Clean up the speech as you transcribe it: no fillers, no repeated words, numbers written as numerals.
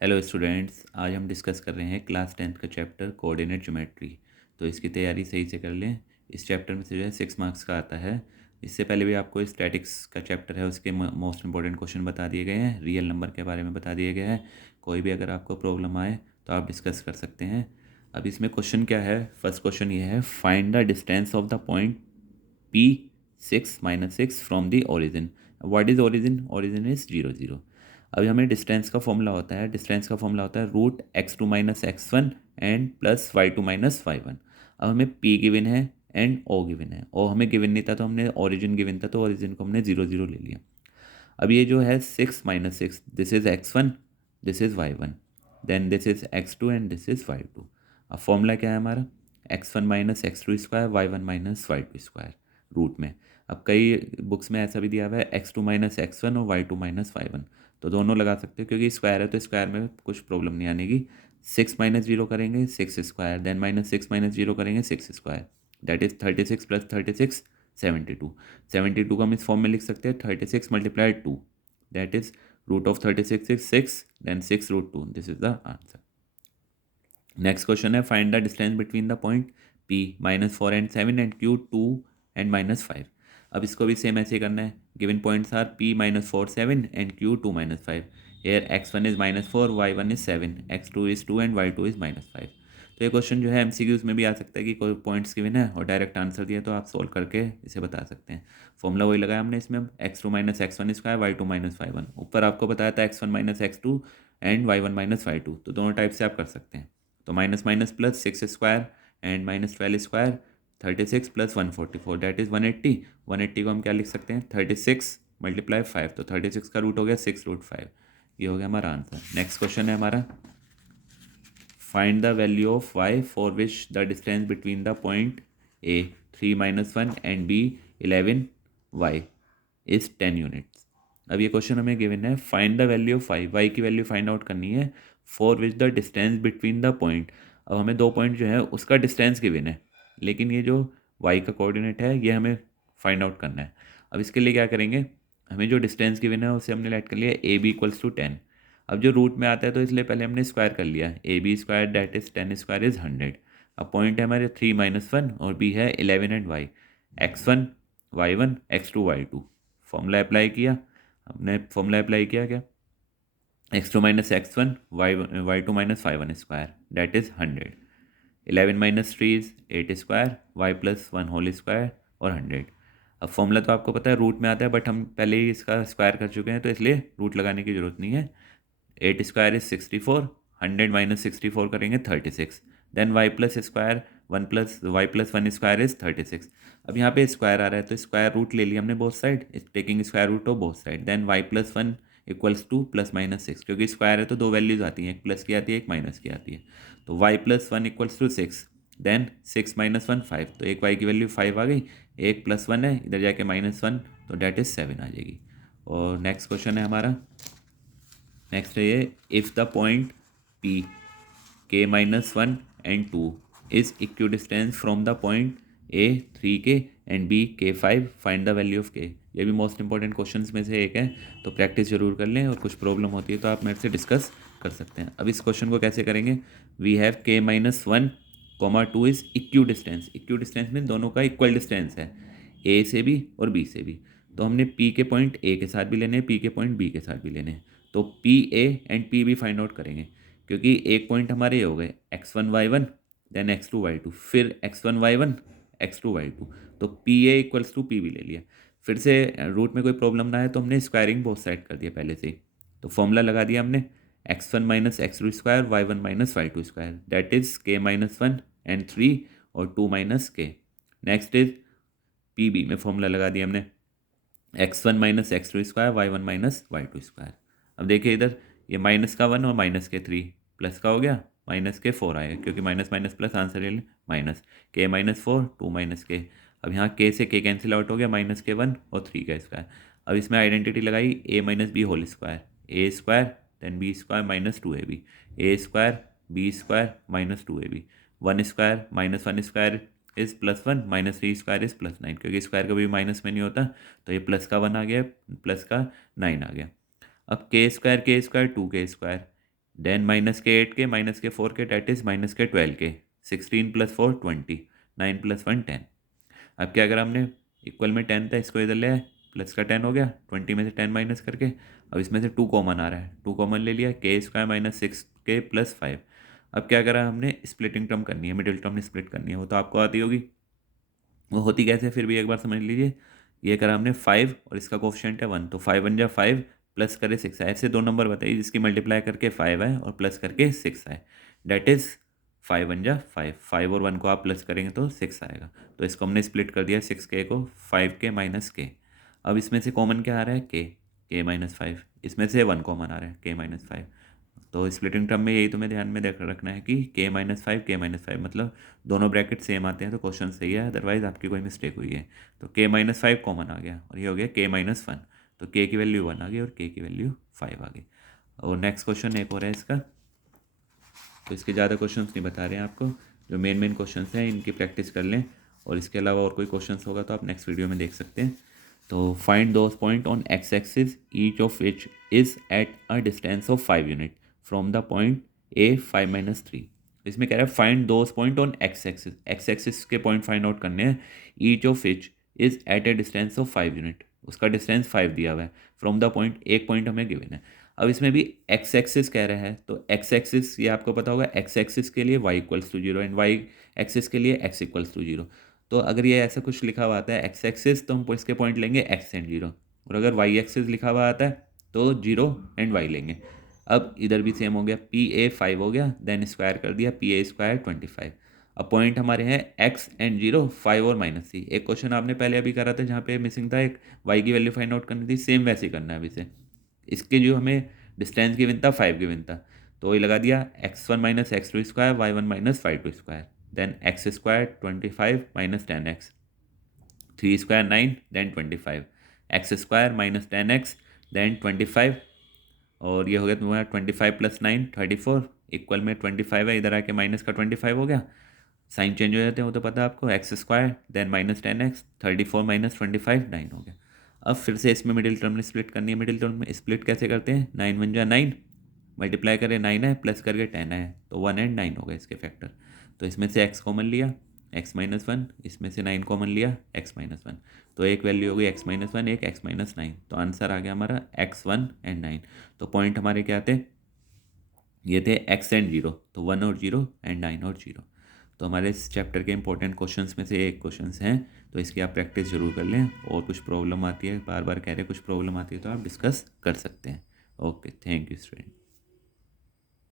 Hello students, आज हम discuss कर रहे हैं क्लास 10th का चैप्टर कोऑर्डिनेट ज्योमेट्री। तो इसकी तैयारी सही से कर लें। इस चैप्टर में से जो है 6 मार्क्स का आता है। इससे पहले भी आपको स्टैटिक्स का चैप्टर है, उसके मोस्ट इंपॉर्टेंट क्वेश्चन बता दिए गए हैं, रियल नंबर के बारे में बता दिए गए हैं। कोई भी अगर आपको प्रॉब्लम आए तो आप डिस्कस कर सकते हैं। अब इसमें क्वेश्चन क्या है, फर्स्ट क्वेश्चन ये है, find the distance of the point P6 - 6 from the origin. What is origin? Origin is 0 0। अभी हमें डिस्टेंस का फॉर्मूला होता है, √(x2 - x1) and +(y2 - y1). अब हमें P गिवन है एंड O गिवन है। O हमें गिवन नहीं था तो हमने ओरिजिन गिवन था, तो ओरिजिन को हमने 0 0 ले लिया। अब ये जो है 6 - 6, this is x1, this is y1, then this is x2 and this is y2। अब फॉर्मूला क्या है हमारा? x1 - x2², y1 - y2² root में। अब कई बुक्स में ऐसा भी दिया हुआ है x2 - x1 और y2 - y1, तो दोनों लगा सकते हो क्योंकि स्क्वायर है तो स्क्वायर में कुछ प्रॉब्लम नहीं आनेगी। 6 - 0 करेंगे 6², देन -6 - 0 करेंगे 6², दैट इज 36 + 36 72। 72 को हम इस फॉर्म में लिख सकते हैं 36 × 2, that is √36 is 6, then 6√2, this is the answer. Next question है, find the distance between the point P -4 and 7 and Q 2 and -5। अब इसको भी सेम ऐसे ही करना है। Given points are P -4 7 and Q 2 -5। Here x1 is -4, y1 is 7, x2 is 2 and y2 is -5। तो ये क्वेश्चन जो है MCQs में भी आ सकता है कि कोई पॉइंट्स गिवन है और डायरेक्ट आंसर दिया तो आप सोल्व करके इसे बता सकते हैं। फॉर्मूला वही लगाया हमने इसमें, x2 - x1², y2 - y1। ऊपर आपको बताया था x1 - x2 and y1 - y2, तो दोनों टाइप से आप कर सकते हैं। तो minus minus plus 6² and -12², 36 + 144, that is 180। 180 को हम क्या लिख सकते हैं? 36 × 5, तो 36 का रूट हो गया 6√5। ये हो गया हमारा आंसर। नेक्स्ट क्वेश्चन है हमारा, find the value of y for which the distance between the point A 3 - 1 and B 11 y is 10 units. अब ये क्वेश्चन हमें गिवन है, find the value of y की वैल्यू फाइंड आउट करनी है for which the distance between the point. अब हमें दो पॉइंट जो है उसका डिस्टेंस गिवन है, लेकिन ये जो y का कोऑर्डिनेट है ये हमें फाइंड आउट करना है। अब इसके लिए क्या करेंगे, हमें जो डिस्टेंस गिवन है उसे हमने लेट कर लिया AB = 10। अब जो रूट में आता है तो इसलिए पहले हमने स्क्वायर कर लिया, AB² दैट इज 10² इज 100। अब पॉइंट है हमारे 3 - 1 और B है 11 and y, x1 y1 x2 y2। Formula apply किया, हमने फॉर्मूला अप्लाई किया क्या, x2 - x1 y2 - y1², that is 100। 11 - 3 is 8², y + 1 whole square और 100। अब फॉर्मूला तो आपको पता है रूट में आता है, बट हम पहले ही इसका स्क्वायर कर चुके हैं तो इसलिए रूट लगाने की जरूरत नहीं है। 8² इज 64, 100 - 64 करेंगे 36, then y + square 1 + y + 1² is 36। अब यहाँ पे स्क्वायर आ रहा है तो स्क्वायर रूट ले लिया हमने both side, taking square root of both side, then y + 1 = 2 ± 6, क्योंकि स्क्वायर है तो दो वैल्यूज आती हैं, एक प्लस की आती है एक माइनस की आती है। तो y + 1 = 6, देन 6 - 1 5, तो एक y की वैल्यू 5 आ गई, एक +1 है इधर जाके -1, तो डेट इज 7 आ जाएगी। और नेक्स्ट क्वेश्चन है हमारा, नेक्स्ट है ये, if the point P k -1 and 2 is equidistance from the point A 3k and B k5, find the value of k। ये भी मोस्ट इंपॉर्टेंट क्वेश्चंस में से एक है, तो प्रैक्टिस जरूर कर लें और कुछ प्रॉब्लम होती है तो आप मेरे से डिस्कस कर सकते हैं। अब इस क्वेश्चन को कैसे करेंगे, we have k -1, 2 is equidistance. Equidistance में दोनों का इक्वल डिस्टेंस है, A से भी और B से भी। तो हमने P के पॉइंट A के साथ भी लेने हैं, P के पॉइंट B के साथ भी लेने हैं, तो PA and PB find out करेंगे। क्योंकि एक पॉइंट हमारे ये हो गए x1 y1, then x2 y2, फिर x1 y1 x2 y2, तो PA = PB ले लिया। फिर से रूट में कोई प्रॉब्लम ना है तो हमने स्क्वायरिंग बोथ साइड कर दिया पहले से ही, तो फॉर्मूला लगा दिया हमने, x1 - x2² y1 - y2², that is k -1 and 3 और 2 - k। नेक्स्ट इज PB में फॉर्मूला लगा दिया हमने, x1 - x2² y1 - y2²। अब देखिए इधर ये माइनस का 1 और माइनस के 3, प्लस का हो गया माइनस के 4 आएगा, क्योंकि माइनस माइनस प्लस आंसर ये माइनस k -4 2 - k। अब यहाँ k से k कैंसिल आउट हो गया, -k1 और 3 का स्क्वायर। अब इसमें आइडेंटिटी लगाई a - b whole square, a² then b² -2ab, a² b² -2ab, 1² -1² is +1 -3² is +9, क्योंकि स्क्वायर कभी माइनस में नहीं होता, तो ये प्लस का 1 आ गया, प्लस का 9 आ गया। अब k² 2k², देन माइनस के 8 के, माइनस के 4 के, डेट इज माइनस के 12 के, 16 + 4 20, 9 + 1 10। अब क्या करा हमने, इक्वल में 10 था, इसको इधर ले आए, प्लस का 10 हो गया, 20 में से 10 माइनस करके। अब इसमें से 2 कॉमन आ रहा है, 2 कॉमन ले लिया, के स्क्वायर माइनस 6 के + 5। अब क्या करा हमने, स्प्लिटिंग टर्म करनी है, मिडिल टर्म ने स्प्लिट करनी है, वो तो आपको आती होगी। वो होती कैसे, फिर भी एक बार समझ लीजिए। ये करा हमने 5 और इसका कोफिशिएंट है 1, तो 5 × 5 प्लस करे 6 है। ऐसे 2 नंबर बताइए जिसकी मल्टीप्लाई करके 5 है और प्लस करके 6 है। डेट इज़ 5 × 5, 5 और 1 को आप प्लस करेंगे तो 6 आएगा। तो इसको हमने स्प्लिट कर दिया 6k को 5k - k। अब इसमें से कॉमन क्या आ रहा है, k -5, इसमें से 1 कॉमन आ रहा है, k -5। तो स्प्लिटिंग टर्म में यही तुम्हें ध्यान में रखना है कि k - 5 k - 5 मतलब दोनों ब्रैकेट सेम आते हैं तो क्वेश्चन सही है, अदरवाइज आपकी कोई मिस्टेक हुई है। तो k - 5 कॉमन आ गया और ये हो गया k - 1, तो k की वैल्यू 1 आ गई और k की वैल्यू 5 आ गई। और नेक्स्ट क्वेश्चन एक और है इसका, तो इसके ज़्यादा क्वेश्चन नहीं बता रहे हैं आपको, जो मेन क्वेश्चन हैं इनकी प्रैक्टिस कर लें, और इसके अलावा और कोई क्वेश्चन होगा तो आप नेक्स्ट वीडियो में देख सकते हैं। तो find those point on x axis each of which is at a distance of 5 unit from the point a 5 - 3। इसमें कह रहा है find those point on x axis, x axis के पॉइंट फाइंड आउट करने हैं। Each of which is at a distance of 5 unit, उसका distance 5 दिया हुआ है, फ्रॉम द पॉइंट, एक पॉइंट हमें गिवन है। अब इसमें भी एक्स एक्सिस कह रहा है, तो एक्स एक्सिस ये आपको पता होगा, एक्स एक्सिस के लिए y = 0 एंड y एक्सिस के लिए x = 0। तो अगर ये ऐसा कुछ लिखा हुआ आता है एक्स एक्सिस, तो हम इसके पॉइंट लेंगे x एंड 0, और अगर y एक्सिस लिखा हुआ आता है तो 0 एंड y लेंगे। अब इधर भी सेम हो गया, PA 5 हो गया, देन स्क्वायर कर दिया, PA² 25। अब पॉइंट हमारे हैं x एंड 0, 5 और -3। एक क्वेश्चन आपने पहले अभी करा था जहाँ पे मिसिंग था, एक y की वैल्यू फाइंड आउट करनी थी, सेम वैसे ही करना है अभी से। इसके जो हमें डिस्टेंस गिवन था 5 गिवन था, तो ये लगा दिया x1 - x2², y1 - y2², then x² 25 - 10x, 3² 9, then 25, x² - 10x, then 25, और ये हो गया तुम्हारा 25 + 9 34, इक्वल में 25 है, इधर आके माइनस का 25 हो गया, साइन चेंज हो जाते हैं वो तो पता है आपको, x², देन -10x, 34 - 25 9 हो गया। अब फिर से इसमें मिडिल टर्म में स्प्लिट करनी है, मिडिल टर्म में स्प्लिट कैसे करते हैं, 9 × 1 = 9, मल्टीप्लाई करें 9 है, प्लस करके 10 है, तो 1 एंड 9 हो गए इसके फैक्टर। तो इसमें से x कॉमन लिया, x - 1, इसमें से 9 कॉमन लिया, x - 1, तो एक वैल्यू हो गई x - 1, एक x - 9, तो आंसर आ गया हमारा x1 एंड 9। तो पॉइंट हमारे क्या थे, ये थे x एंड 0, तो 1 और 0 एंड 9 और 0। तो हमारे इस चैप्टर के इंपॉर्टेंट क्वेश्चंस में से एक क्वेश्चंस हैं, तो इसकी आप प्रैक्टिस जरूर कर लें, और कुछ प्रॉब्लम आती है, बार बार कह रहे कुछ प्रॉब्लम आती है तो आप डिस्कस कर सकते हैं। Okay, thank you student.